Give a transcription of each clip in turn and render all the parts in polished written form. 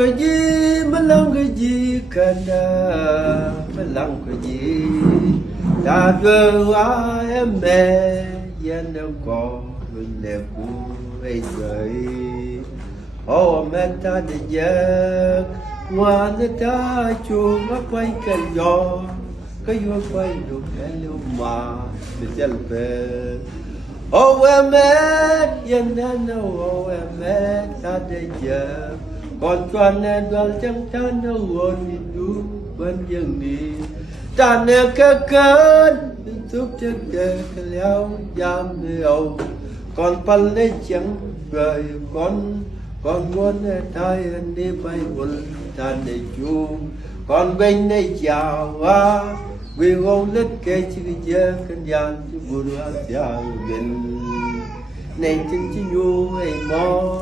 Melanggaji, melanggaji kanda, melanggaji. Ta đưa em mẹ, dân đâu có mình đẹp của ấy vậy. Ô mẹ ta để giấc, ngoan ta chuông quay cái gió quay được cái lưu mà để chân về. Ô em mẹ, dân đâu ô em mẹ ta để giấc. Còn toàn nè đoàn chẳng tan đâu ôn đi đu vẫn dừng đi ta nè cơ cơn giúp chân đề cái léo giam liều còn phân lấy chẳng đời con muốn thay anh đi bay buồn ta để chuông còn bên đây chào hoa vì ông lết kê chữ dơ cân gian chứ buồn hoa già gần này chân chứ nhu hay mò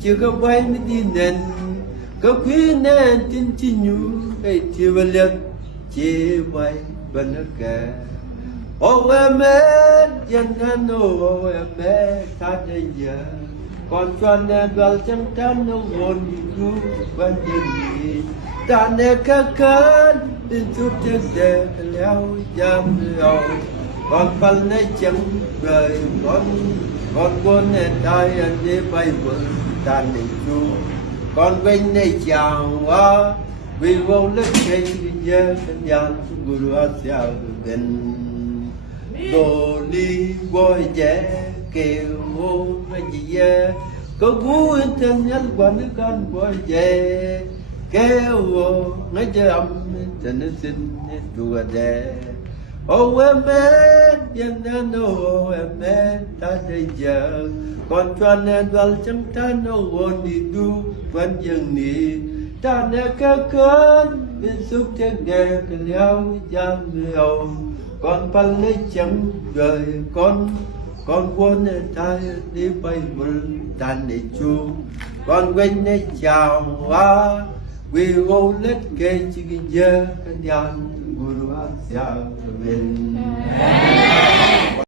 chưa có quay mới đi nên có quý nên tin chi nhu hay chưa bao lần chỉ quay bên nó kề ô em mẹ dân anh ô em mẹ ta đây giờ còn cho nên vào chân tan nó hồn nhu bên gì ta nè khá tin giúp chân đề léo giam lầu còn phần này chẳng đời con buồn nên tay anh đi bay vượt ta này chu con bên này chào hoa vì vô lớp cây giờ thân gian guru asya gần đồ đi boy dễ kêu hô mà gì giờ có vui thân nhân qua nước con boy dễ kêu hô nói chơi âm thân nó xin đùa đẻ ô em mẹ dân anh ô em mẹ ta đây giờ còn cho nên vào chẳng ta nó ôn đi đu vẫn dừng đi ta nè cơ cơn bên giúp chân đề cái léo giam liều còn phân lấy chẳng đời con quân ta đi bay buồn ta để chu còn bên đây chào hoa vì vô lết kê chữ dơ cái gian guru asya bên